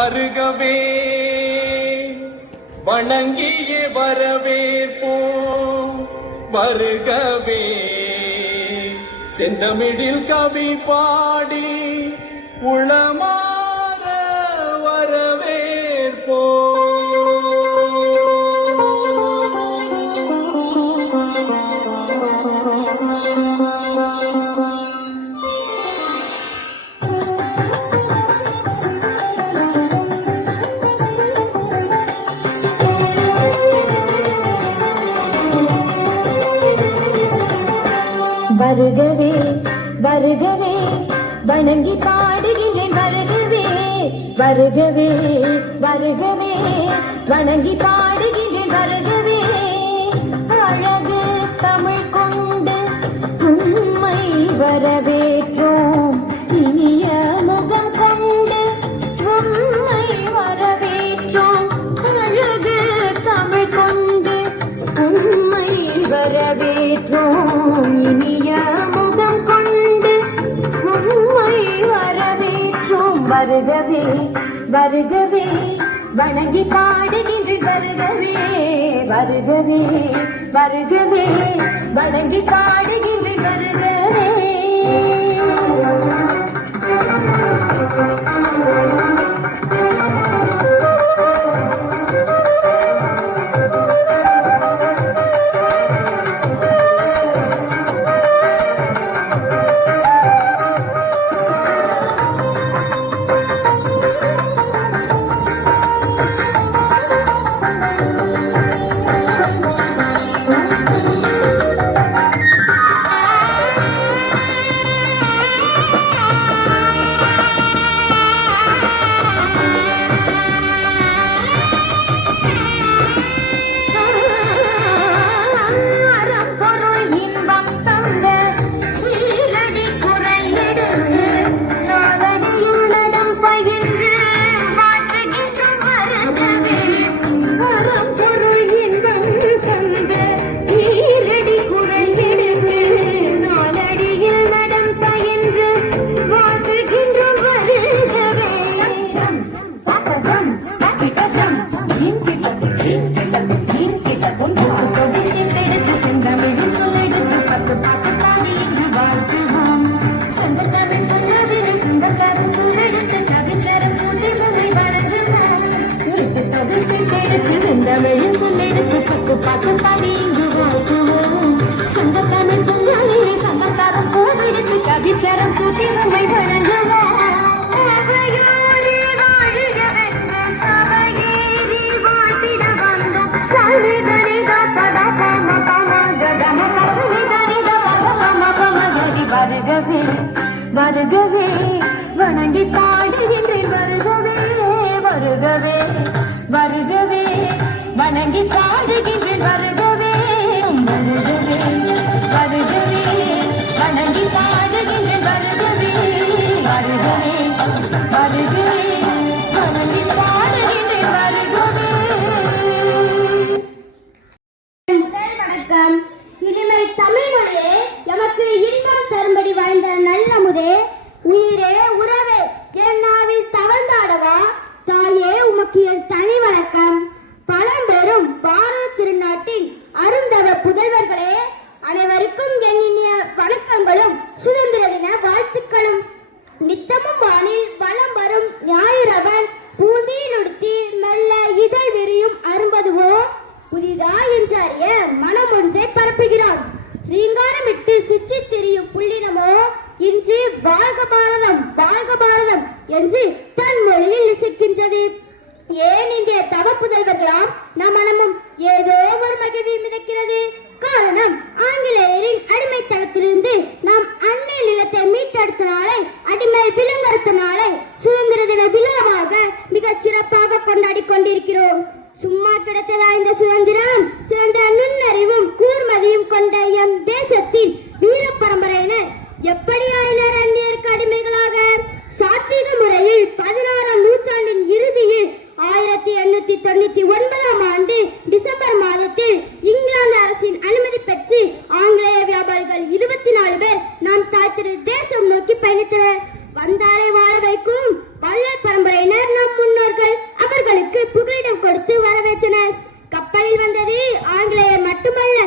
வருகவே வணங்கியே வரவேற்போம் வருகவே செந்தமிழில் கவி பாடி உளமாற வரவேற்போம். வருகவே வருகவே வணங்கி பாடுகின்றேன் வருகவே வருகவே வருகவே வணங்கி பாடுகின்றேன் வருகவே அழகு தமிழ் கொண்டு உண்மை வரவேற்றோம் இனிய முகம் கொண்டு உண்மை வரவேற்றோம் அழகு தமிழ் கொண்டு உண்மை வரவேற்றோம் இனிய முகம் கொண்டு உண்மை வரவேற்றோம் வருகவே வருகவே வணங்கி பாடுகின்றேன் வருகவே வருகவே வருகவே வணங்கி பாடுகின்றேன் வருகவே. செந்தமிழின் சொல்லெடுத்து பக்கு பாட்டு பாடி இங்கு வாழ்த்துவோம் சங்கத்தமிழ் பொங்கலிலே சங்கத்தாரம் போவெடுத்து கவிச்சரம் சூட்டி நம்மை வணங்குவோம். வருகவே வருகவே வணங்கி பாடுகின்றேன் வருகவே வருகவே வருகவே வணங்கி பாடுகின்றேன் வருகவே வருகவே வருகவே வணங்கி பாடுகின்றேன் வருகவே வருகவே வருகவே வணங்கி பாடுகின்றேன் வருகவே. வணக்கம். இனிமை தமிழ் மொழியே எமக்கு இன்பம் தரும்படி வாழ்ந்த நல்லமுதே உயிரே உறவே என் நாவில் தவழ்ந்தாடவா தாயே உமக்கு என் தனி வணக்கம். பழம்பெரும் பாரத திருநாட்டின் அருந்தவ புதல்வர்களே அனைவருக்கும் என் இனிய வணக்கங்களும் சுதந்திர தின வாழ்த்துக்களும். நித்தமும் வானில் வலம் வரும் ஞாயிறவன் பூந்தியில் உடுத்தி மெல்ல இதழ் விரியும் அரும்பதுவோ புதிதா என்று அறிய மனம் ஒன்றை பரப்புகிறான். ரீங்காரமிட்டு சுற்றி திரியும் புள்ளினமோ இன்று வாழ்க பாரதம் என்று தன் மொழியில் இசைக்கின்றது. ஏன் இந்திய தவ புதல்வர்களாம் நம் மனமும் ஏதோ ஒரு மகிழ்ச்சி மிதக்கிறது. காரணம் ஆங்கிலேயரின் அடிமைத்தனத்திலிருந்து நாம் அன்னை நிலத்தை மீட்டெடுத்த நாளை அடிமை விலங்கறுத்த நாளை சுதந்திர தின விழாவாக மிகச் சிறப்பாக கொண்டாடி கொண்டிருக்கிறோம். சும்மா கிடைத்ததா இந்த சுதந்திரம்? சிறந்த நுண்ணறிவும் கூர்மதியும் கொண்ட எம் தேசத்தின் வீர பரம்பரையினர் எப்படி ஆயினர் அந்நியருக்கு அடிமைகளாக? சாத்வீக முறையில் 16ஆம் நூற்றாண்டின் இறுதியில் 1899ஆம் ஆண்டு டிசம்பர் மாதத்தில் இங்கிலாந்து அரசு ஆங்கிலேயர் மட்டுமல்ல,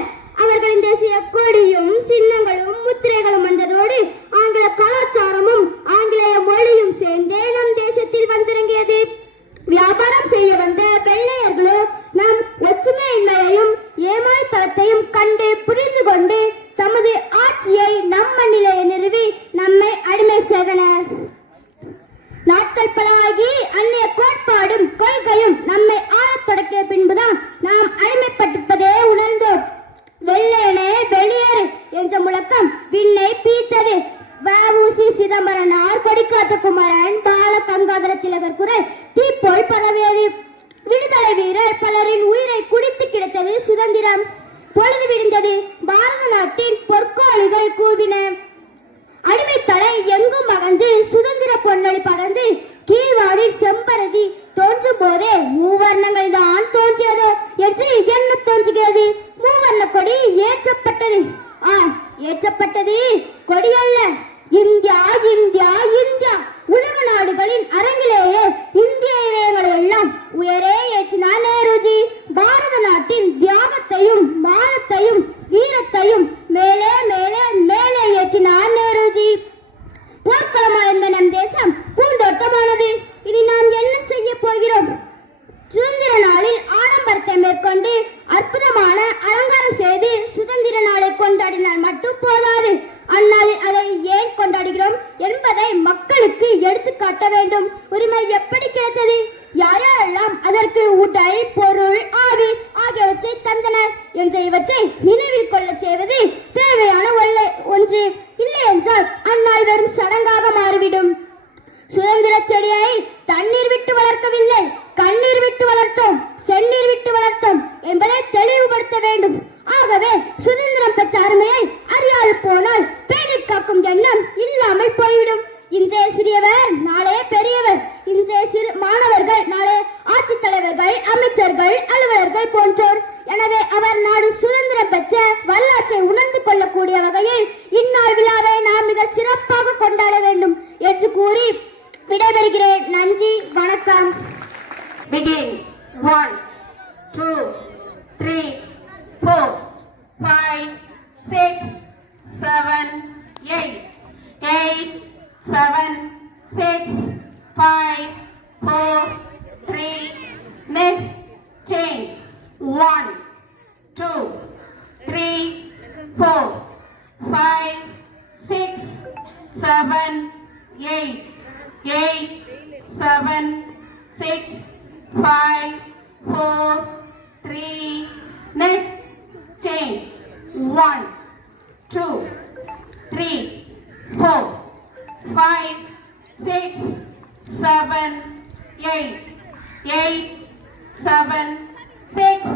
அவர்களின் தேசிய கொடியும் சின்னங்களும் முத்திரைகளும் வந்ததோடு ஆங்கில கலாச்சாரமும் ஆங்கிலேய மொழியும் சேர்ந்தே நம் தேசத்தில் வந்திறங்கியது. வியாபாரம் செய்ய வந்த வெள்ளையர்களோ நம் ஒற்றுமையின்மையையும் ஏமாய்த்தனத்தையும் கண்டு புரிந்து கொண்டு தமது ஆட்சியை நம் மண்ணிலே நிறுவி நம்மை அடிமை செய்தனர். நாட்கள் பலவாகி அன்னைய கோட்பாடும் கொள்கையும் நம்மை ஆளத் தொடங்கிய பின்புதான் நாம் அடிமைப்பட்டிருப்பதே உணர்ந்தோம். வெள்ளையனே வெளியேறு என்ற முழக்கம் விண்ணை பீத்தது. வ.உ.சி. சிதம்பரனார், கொடிக்காத்த குமரன், பால கங்காதர திலகர் குரல் தீப்போல் பரவியது. விடுதலை வீரர் பலரின் உயிரை குடித்து கிடைத்தது சுதந்திரம். பொழுது விடிந்தது. பாரத நாட்டின் பொற்கோழிகள் கூவின. அடிமைத்தலை எங்கும் அகன்று சுதந்திர பொன்னொழி பறந்து கீழ்வானில் செம்பருதி தோன்றும் போதே மூவர்ணங்கள் தான் தோன்றியதோ என்று என்ன தோன்றுகிறது? மூவர்ண கொடி ஏற்றப்பட்டது. ஏற்றப்பட்டது கொடி அல்ல. India India India. உலக நாடுகளின் அரங்கிலேயே இந்திய இணையங்களை எல்லாம் உயரே ஏற்றினார் நேருஜி. பாரத நாட்டின் தியாகத்தையும் மானத்தையும் வீரத்தையும் மேலே மேலே மேலே ஏற்றினார் நேருஜி. போர்க்களமாயிருந்த நம் தேசம் பூந்தோட்டமானது. இனி நாம் என்ன செய்ய போகிறோம்? சுதந்திர நாளில் ஆடம்பரத்தை மேற்கொண்டு அற்புதமான அலங்காரம் செய்து சுதந்திர நாளை கொண்டாடினால் மட்டும் போதாது. அந்நாளில் அதை ஏன் கொண்டாடுகிறோம் என்பதை மக்களுக்கு எடுத்து காட்ட வேண்டும். உரிமை எப்படி கிடைத்தது? யாரெல்லாம் அதற்கு உடல், பொருள், ஆவி ஆகியவற்றை தந்தனர் என்ற இவற்றை நினைவில் கொள்ள செய்வது தேவையான ஒன்று. இல்லை என்றால் அந்நாள் வெறும் சடங்காக மாறிவிடும். சுதந்திர செடியை தண்ணீர் விட்டு வளர்க்கவில்லை, கண்ணீர் விட்டு வளர்த்தோம், செந்நீர் விட்டு வளர்த்தோம் என்பதை தெளிவுபடுத்த வேண்டும். ஆகவே சுதந்திரம் பெற்ற அருமையை அறியாது போனால் பேணி காக்கும் எண்ணம் இல்லாமல் போய்விடும். இன்றைய சிறியவர் நாளே பெரியவர். இன்றைய சிறு மாணவர்கள் நாளே ஆட்சித் தலைவர்கள், அமைச்சர்கள், அலுவலர்கள் போன்றோர். எனவே அவர் நாடு சுதந்திரம் பெற்ற வரலாற்றை உணர்ந்து கொள்ளக்கூடிய வகையில் இந்நாள் விழாவை நாம் மிக சிறப்பாக கொண்டாட வேண்டும் என்று கூறி விடைபெறுகிறேன். நன்றி, வணக்கம். Begin. 1, 2, 3, 4, 5, 6, 7, 8. 8, 7, 6, 5, 4, 3. Next, chain. 1, 2, 3, 4, 5, 6, 7, 8. 8, 7, 6, 5, 4, 3. Next, chain. 1, 2, 3, 4, 5, 6, 7, 8. 8, 7, 6,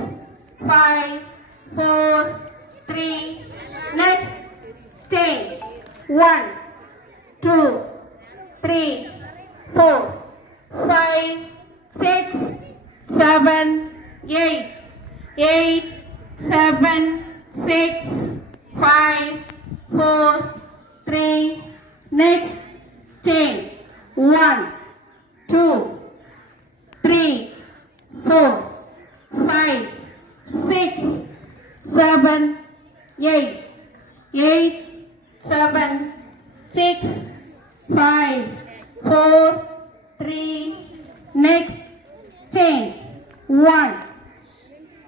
5, 4, 3. Next, chain. 1, 2, 3, 4, 5, 6, 7, 8. 8, 7, 6, 5, 4, 3. Next, chain. 1, 2, 3, 4, 5, 6, 7, 8. 8, 7, 6, 5, 4, 3. Next, chain. 1,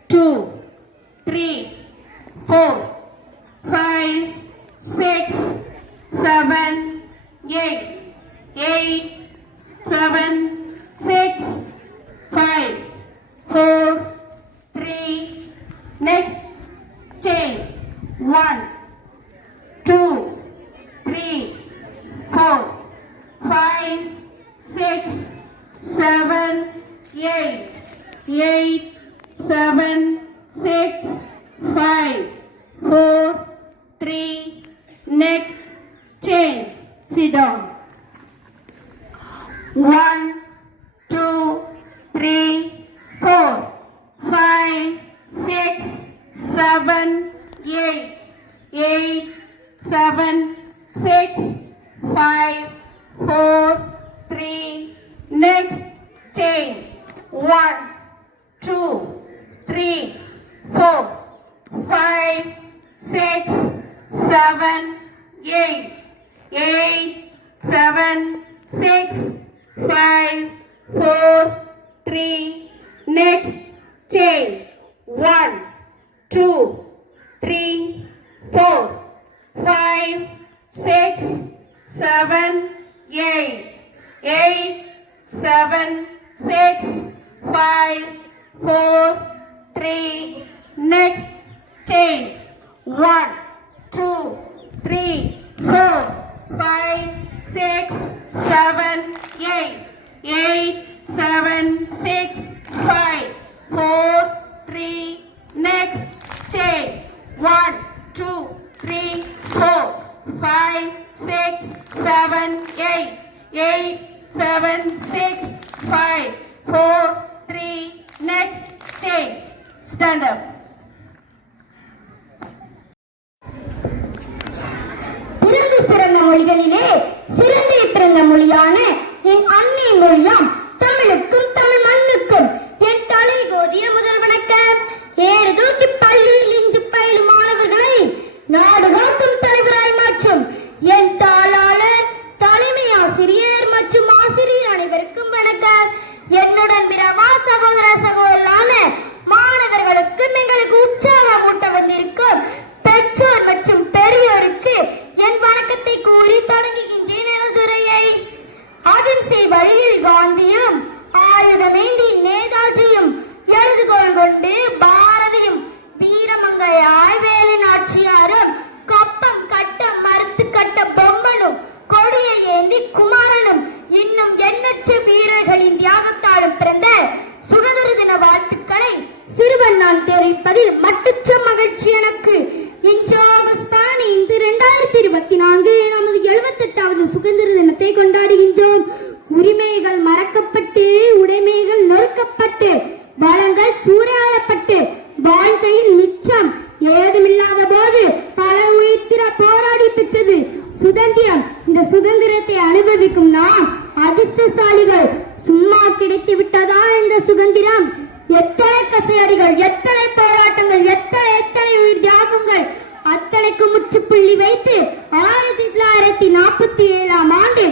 2, 3, 4, 5, 6, 7, 8. 8, 7, 6, 5, 4, 3. Next, chain. 1, 2, 3, 4, 5, 6, 7, 8. 8, 7, 6, 5, 4, 3. Next, chain. Sit down. 1, 2, 3, 4, 5, 6, 7, 8. 8, 7, 6, 5, 4, 3. Next, chain. 1, 2, 3, 4. 7, 8, 8, 7, 6, 5, 4, 3, next chain, 1, 2, 3, 4, 5, 6, 7, 8, 8, 7, 6, 5, 4, 3, next chain, 1, 2, 3, 4, 5, 6, 7, 8, 8, 7, 6, 5, 4, 3, next chain, 1, 2, 3, 4, 5, 6, 7, 8, 8, 7, 6, 5, 4, 3, next chain. Stand up. பிறந்து சிறந்த மொழிகளிலே சிறந்தே பிறந்த மொழியான என் அன்னை மொழியாம் தமிழுக்கும் தமிழ் மண்ணுக்கும் என் தலை கோதிய முதல் வணக்கம். ஏறு தூக்கி பள்ளியில் இன்று பயிலும் மாணவர்களை நாடு காக்கும் தலைவராய் மாற்றும் என் தாளாளர், தலைமை ஆசிரியர் மற்றும் ஆசிரியர் அனைவருக்கும் வணக்கம். என்னுடன் பிறவா சகோதர சகோதரரான மாணவர்களுக்கும் எங்களுக்கு உற்சாகம் ஊட்ட வந்திருக்கும் பெற்றோர் மற்றும் பெரியோருக்கு என் வணக்கத்தை கூறி தொடங்குகின்றேன் எனதுரையை. அகிம்சை வழியில் காந்தியும் ஆயுதமேந்தி நேதாஜியும் எழுதுகோள் கொண்டு பாரதியும் வீரமங்கையாய் வேலு நாச்சியாரும் கப்பம் கட்ட மறுத்து கட்ட பொம்மனும் கொடியை ஏந்தி குமாரனும் இன்னும் எண்ணற்ற வீரர்களின் தியாகத்தாலும் பிறந்த சுதந்திர தின வாழ்த்துக்களை சிறுவன் நான் தெரிவிப்பதில் மட்டுச்ச மகிழ்ச்சி எனக்கு. இன்று ஆகஸ்ட் 15, 2024 நமது 78வது சுதந்திர தினத்தை கொண்டாடுகின்றோம். உரிமைகள் மறக்கப்பட்டு, உடைமைகள் நொறுக்கப்பட்டு, வளங்கள் சூறையாடப்பட்டு, வாழ்க்கையில் மிச்சம் ஏதுமில்லாத போது பல உயிர்த்திர போராடி பெற்றது சுதந்திரம். இந்த சுதந்திரத்தை அனுபவிக்கும் நாம் அதிர்ஷ்டசாலிகள். சும்மா கிடைத்து விட்டதா இந்த சுதந்திரம்? எத்தனை கசையடிகள், எத்தனை போராட்டங்கள், எத்தனை எத்தனை உயிர் தியாகங்கள், அத்தனைக்கு முற்றுப்புள்ளி வைத்து 1947ஆம் ஆண்டு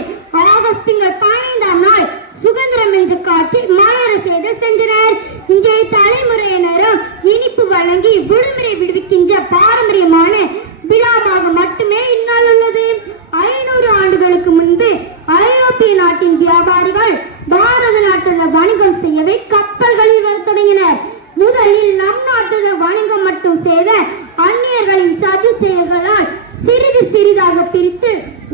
ஆகஸ்ட் திங்கள் 15ஆம் நாள் சுதந்திரம் என்ற காற்றில் மலர செய்து சென்றனர். இன்றைய தலைமுறையினரும் இனிப்பு வழங்கி விடுமுறை விடுவிக்கின்ற பாரம்பரியமான விழாவாக மட்டுமே இந்நாள் உள்ளது. 500 ஆண்டுகளுக்கு முன்பு ஐரோப்பிய நாட்டின் வியாபாரிகள் பாரத நாட்டுடன் வணிகம் செய்யவே கப்பல்களில் வர தொடங்கினர். முதலில் நம் நாட்டுடன் வணிகம் மட்டும் செய்த அந்நியர்களின் சதி செயல்களால் சிறிது சிறிதாக பிரித்து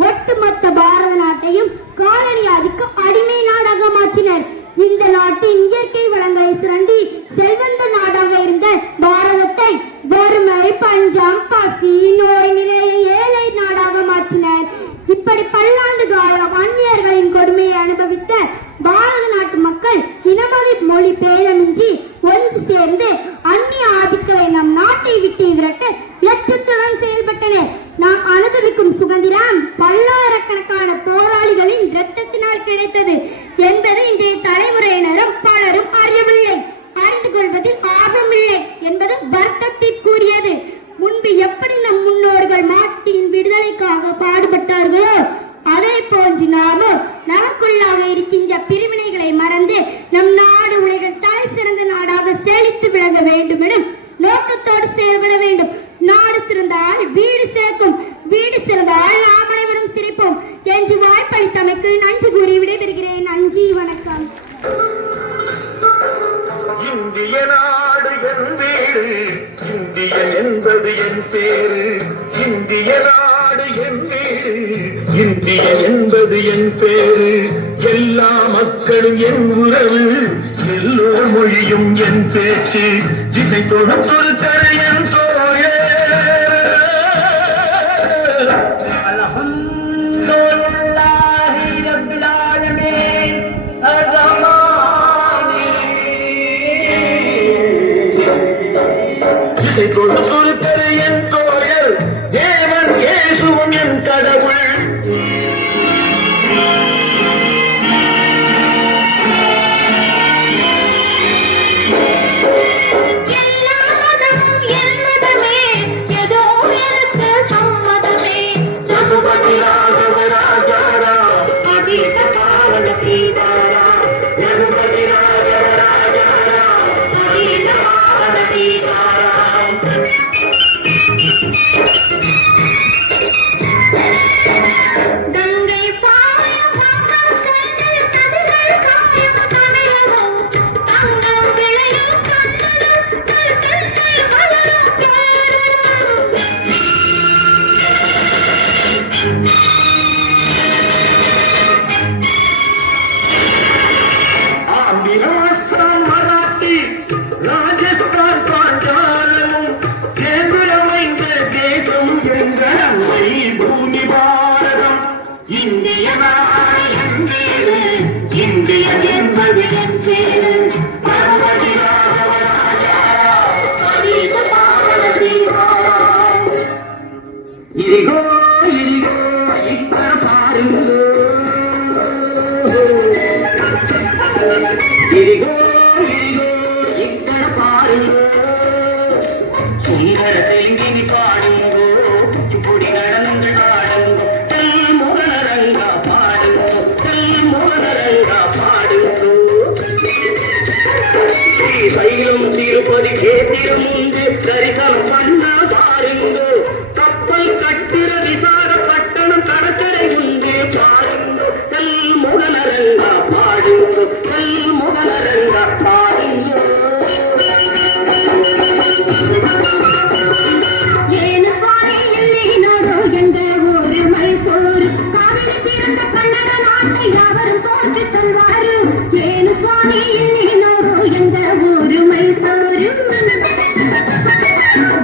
ஒட்டுமொத்த பாரத நாட்டையும் காலனி ஆதிக்க அடிமை நாடாக மாற்றினர். இந்த நாட்டின் இயற்கை வளங்களை சுரண்டி செல்வந்த நாடாக இருந்த பாரதத்தை வறுமை, பஞ்சம், பசி, நோய் நிறைய ஏழை நாடாக மாற்றினர். இப்படி பல்லாண்டு காலம் அந்நியர்களின் கொடுமையை அனுபவித்த பாரத நாட்டு மக்கள் இனமொழி மொழி பேதமின்றி ஒன்று சேர்ந்து அந்நிய ஆதிக்கத்தை நம் நாட்டை விட்டு விரட்ட லட்சத்துடன் செயல்பட்டனர். நாம் அனுபவிக்கும் சுதந்திரம் பல்லாயிரக்கணக்கான போராளிகளின் இரத்தத்தினால் கிடைத்தது என்பது இன்றைய தலைமுறையினரும் பலரும் அறியவில்லை. அறிந்து கொள்வதில் ஆர்வமில்லை என்பது வருத்தத்திற்குரியது. முன்பு எப்படி நம் முன்னோர்கள் நாட்டின் விடுதலைக்காக பாடுபட்டார்களோ அதே போன்று நாமும் நமக்குள்ளாக இருக்கின்ற பிரிவினைகளை மறந்து நம் நாடு உலகில் தலை சிறந்த நாடாக செழித்து விளங்க வேண்டும் எனும் நோக்கத்தோடு செயல்பட வேண்டும். நாடு சிறந்தால் வீடு சிறக்கும், வீடு சிறந்தால் நாம் அனைவரும் சிரிப்போம் என்று வாய்ப்பளித்தமைக்கு நன்றி கூறி விடைபெறுகிறேன். நன்றி, வணக்கம். இந்திய நாடு என் வீடு, இந்தியன் என்பது என் பேரு. இந்திய நாடு என் வீடு, இந்தியன் என்பது என் பேரு. எல்லா மக்களும் என் உறவு, எல்லோர் மொழியும் என் பேச்சு. திசை தொடுப்பொரு கரை என் தோழே. அல்ஹம்துலில்லாஹி ரப்பில் ஆலமீன் இசை கொடுப்பொரு கரை என் தோழர். தேவன் இயேசுவும் என் கடவுள். எல்லா மதமும் என் மதமே, ஏதோ எனக்கு சம்மதமே. இந்தியனாய் என் பேரு, இந்தியன் என்பது என் பேரு. பரமதி ராகவராஜா, பரீத பாரதீரா. இதிகோ இதிகோ இக்கர பாருங்கோ, இதிகோ இதிகோ இக்கர பாருங்கோ. சுந்தர தெலுங்கினி பாடுங்கோ, குச்சிப்புடி நடனங்கள் ஆடுங்கோ. தெல் முகனரங்கா பாடுங்கோ, தெல் முகனரங்கா பாடுங்கோ. ஸ்ரீசைலம் திருப்பதி கேத்திரம் உண்டு, தரிசனம் பண்ண பாருங்கோ. கப்பல் கட்டுற விசாகப்பட்டணம் கடற்கரை உண்டு பாருங்கோ. தெல் முகனரங்கா பாடுங்கோ, தெல் முகனரங்கா பாடுங்கோ. ஏனு சுவாமி இல்லினோரோ என்ற ஒரு மைசூர் காவிரி பிறந்த கன்னட நாட்டை யாவரும் தோற்று தருவாரு. ஏனு சுவாமி இல்லினோரோ என்ற ஒரு மைசூர்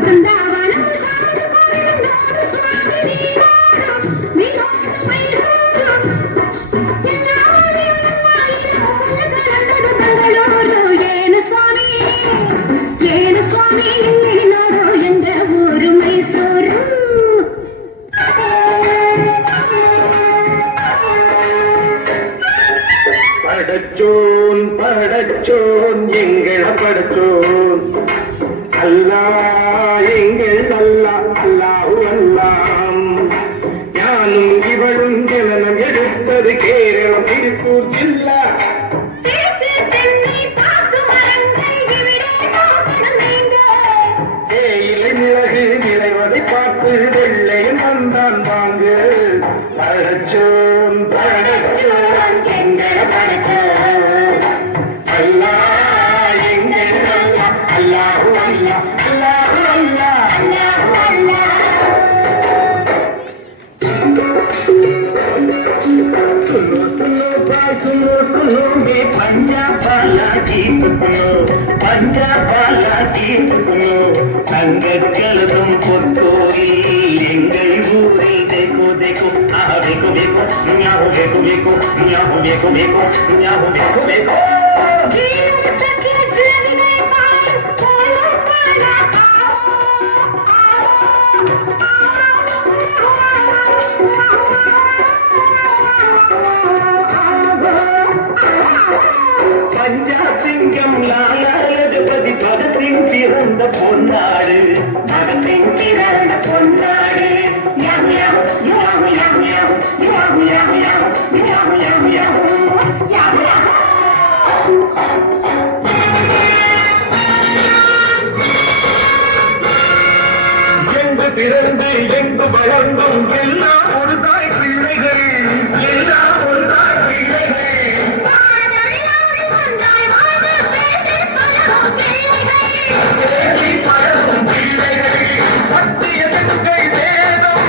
பிருந்தாவனம் சாது கோவிலும் நாடு சுவாமி நீராடும் வினோத மைசூர் எல்லாவரையும் நம்மாயிரம் கலந்தது பெங்களூரு. ஏனு சுவாமி இல்லினோரோ என்ற ஒரு மைசூரு. படச்சோன் படச்சோன் எங்கள் படச்சோன் அல்லா, எங்கள் அல்லா அல்லாஹு அல்லாம். ஞானும் இவளும் ஜனனம் எடுத்தது கேரளம் திருப்பூர் ஜில்லா. தேயிலை மிளகு விளைவதை பார்த்து வெள்ளையும் வந்தான் வாங்கு. படச்சோன் படச்சோன் எங்கள் படச்சோன் அல்லா, எங்கள் அல்லா அல்லாஹு அல்லா அல்லாஹு அல்லா அல்லாஹு அல்லா. सुनो सुनो भाई सुनो सुनो ये पंजाब वाला गीत सुनो, पंजाब वाला गीत सुनो. संगचलतुम पुत्तूरी एंगल ऊरी देखो देखो आह देखो देखो दुनिया हो देखो देखो दुनिया हो देखो देखो दुनिया हो देखो देखो. பஞ்சாப் சிங்கம் லாலா லஜபதி பகத்தின் பிறந்த பொன்னாடு, பகத்தின் பிறந்த பொன்னாடு. யாம் யாம் யாம் யாம் யாம் யாம் யாம் யாம் யாம் யாம் யாம் யாம். எங்கு பிறந்து எங்கு வளர்ந்தும் எல்லாம் ஒரு தாய் பிள்ளைகள், எல்லாம் ஒரு தாய் பிள்ளைகள். தேடி பழகும் பிள்ளைகள், பத்திய எங்கள் வேதம்,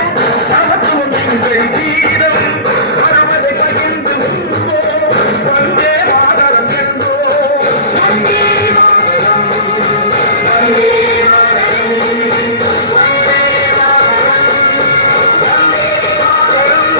சமத்துவம் எங்கள் கீதம். பரமதை பகிர்ந்து உண்டோ, வந்தே மாதரம் கண்டோ. Vande Mataram, Vande Mataram, Vande Mataram, Vande Mataram.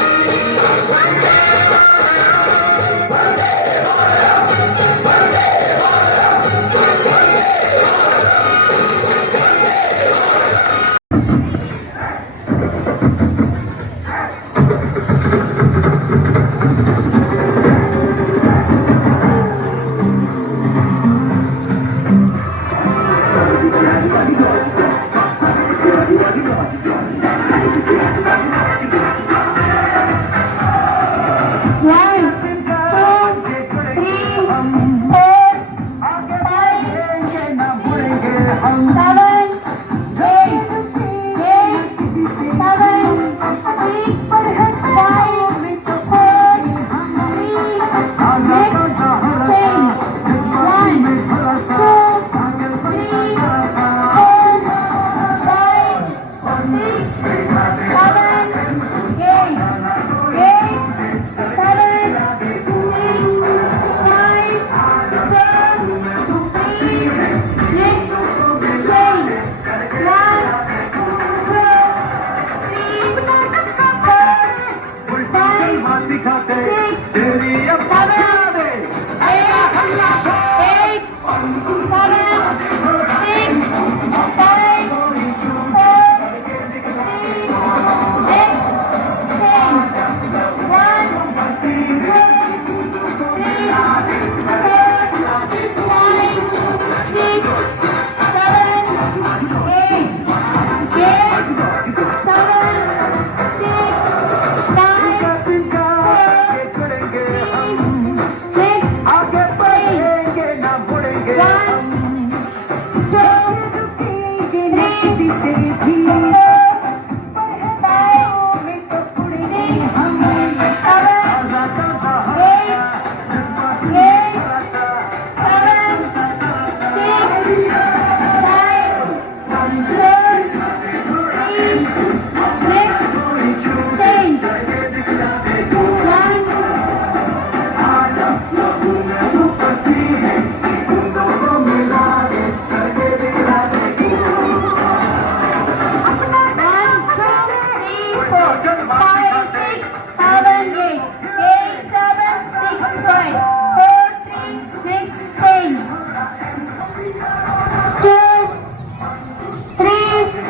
4,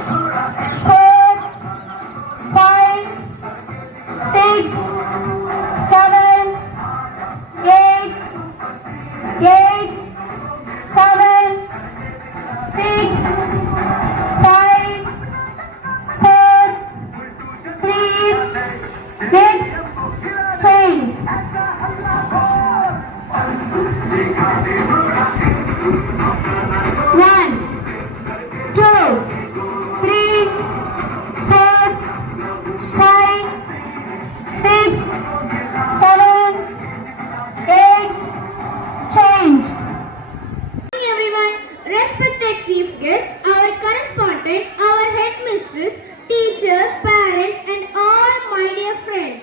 5, 6, 7, 8, 7, 6, 5, 4, 3, next, change. 1, 2, 3, 4, 5, 6, 7, 8, change. Everyone, respected chief guest, our correspondent, our headmistress, teachers, parents, and all my dear friends.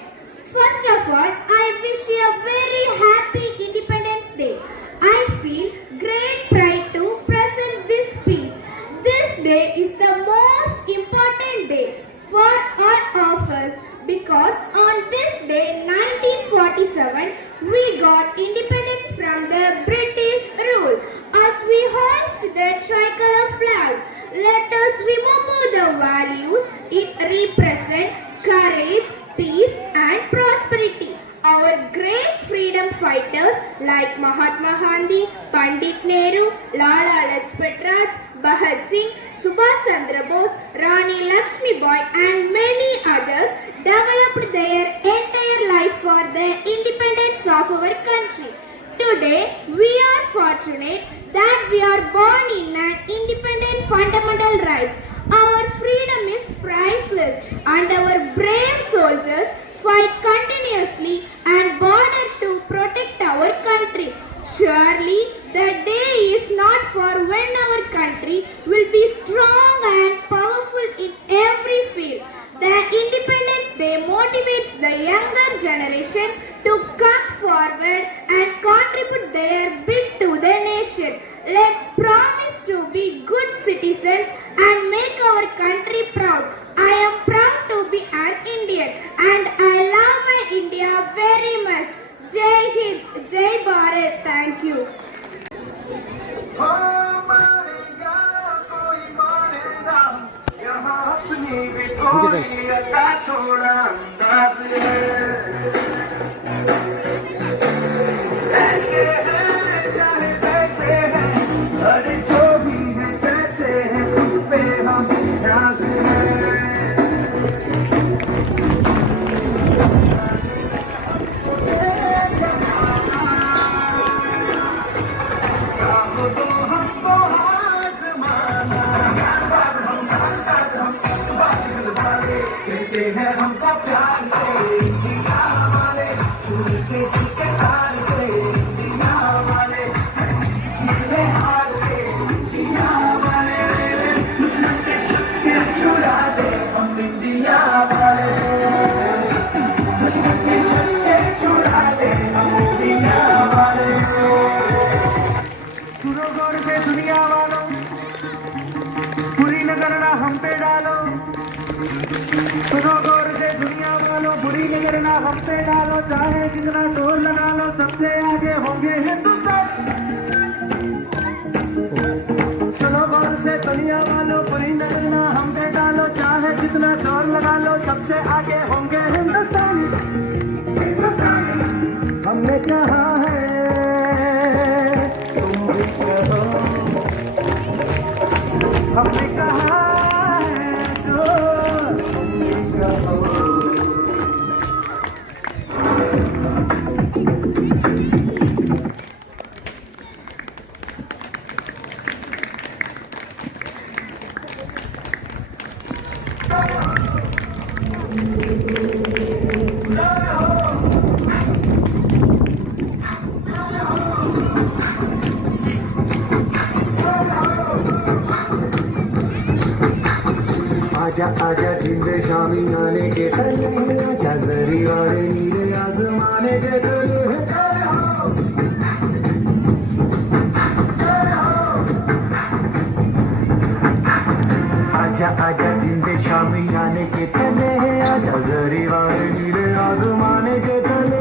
First of all, I wish you a very happy Independence Day. I feel great pride to present this speech. This day is the most important day for all of us because on this day, 1947, we got independence from the British rule. As we hoist the tricolor flag, let us remember the values it represents: courage, peace, and prosperity. Our great freedom fighters like Mahatma Gandhi, Pandit Nehru, Lala Lajpat Raj, Bhagat Singh, Subhash Chandra Bose, Rani Lakshmi Bai, and many others developed their entire life for the independence of our country. Today, we are fortunate that we are born in an independent fundamental rights. Our freedom is priceless and our brave soldiers fight continuously and born to protect our country. Surely, the day is not for when our country will be strong and powerful in every field. The Independence Day motivates the younger generation to come forward and contribute their bit to the nation. Let's promise to be good citizens and make our country proud. I am proud to be an Indian and I love my India very much. Jai Hind, Jai Bharat. Thank you. थोड़ा अंदाज है ऐसे है चाहे कैसे है अरे जो भी है जैसे है खुद पे हम नाज है चाहो तो हमको आज़माना हम साथ हम कहते हैं हमको प्यार से इंडिया वाले सुनते के तार से इंडिया वाले जीने हार से इंडिया वाले दुश्मन के छक्के छुड़ा दे हम इंडिया वाले दुश्मन के छक्के छुड़ा दे हम इंडिया वाले सुनो गौर से दुनिया वालों बुरी नजर ना हम पे डालो सुनो गौर से दुनिया वालों बुरी नजर ना हम पे डालो चाहे जितना जोर लगा लो सबसे आगे होंगे हिंदुस्तान सुनो गौर से दुनिया वालों बुरी नजर ना हम पे डालो चाहे जितना जोर लगा लो सबसे आगे होंगे हिंदुस्तान हमने कहा है तुम भी कहो हमने कहा आजा आजा जिंद शामी आने के तले आजा जरी वाले नीले आसमाने के तले आजा आजा जिंद शामी आने के तले आजा जरी वाले नीले आसमाने के तले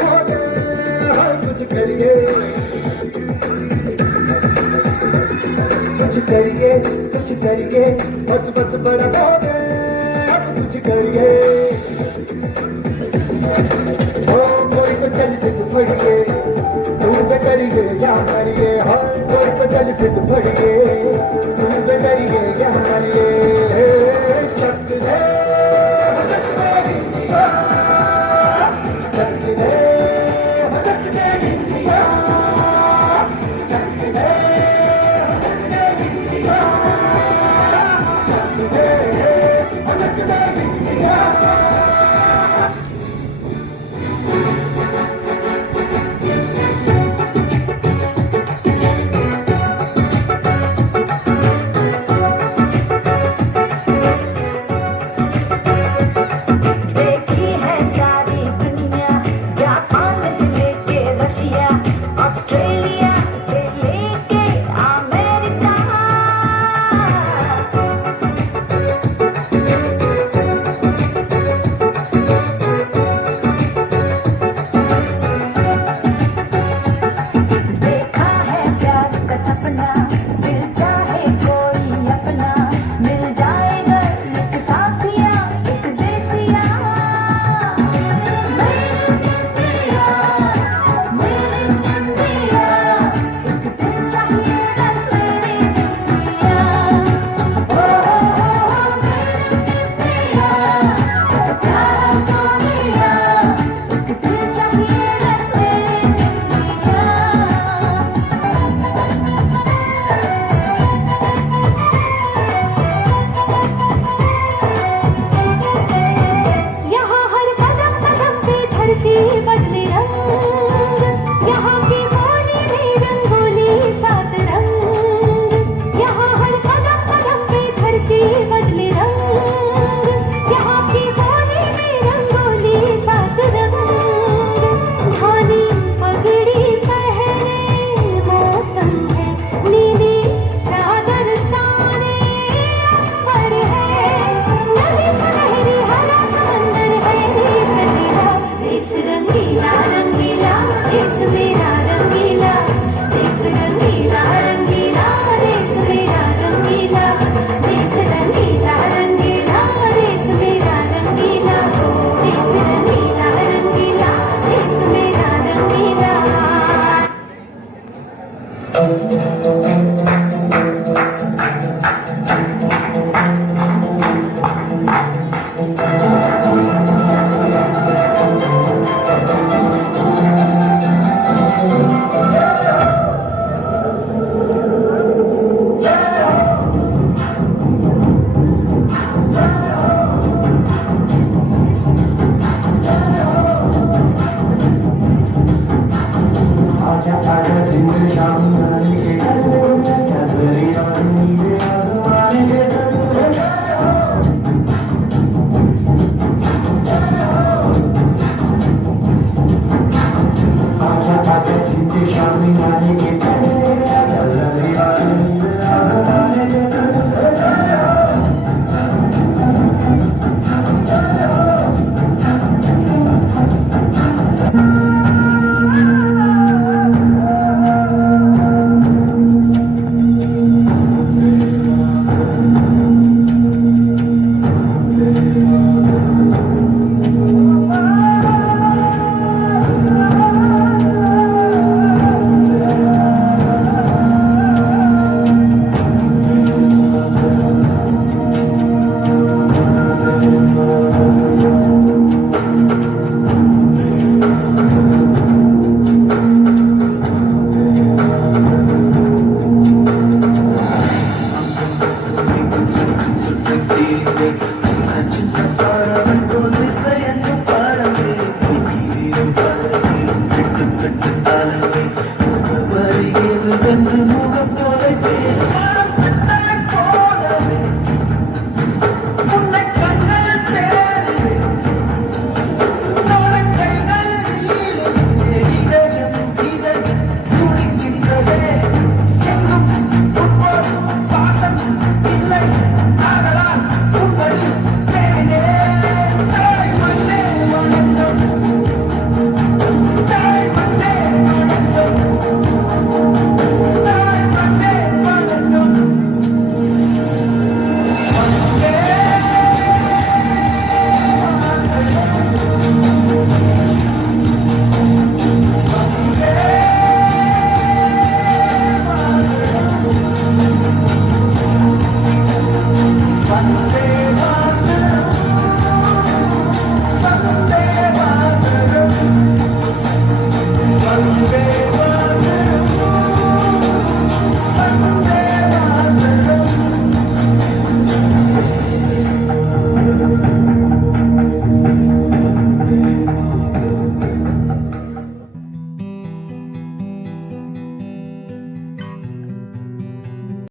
खो गए कुछ करिए कुछ करिए बस बस बड़ा हो गए कुछ करिए ओ कोई तो चल से पड़िए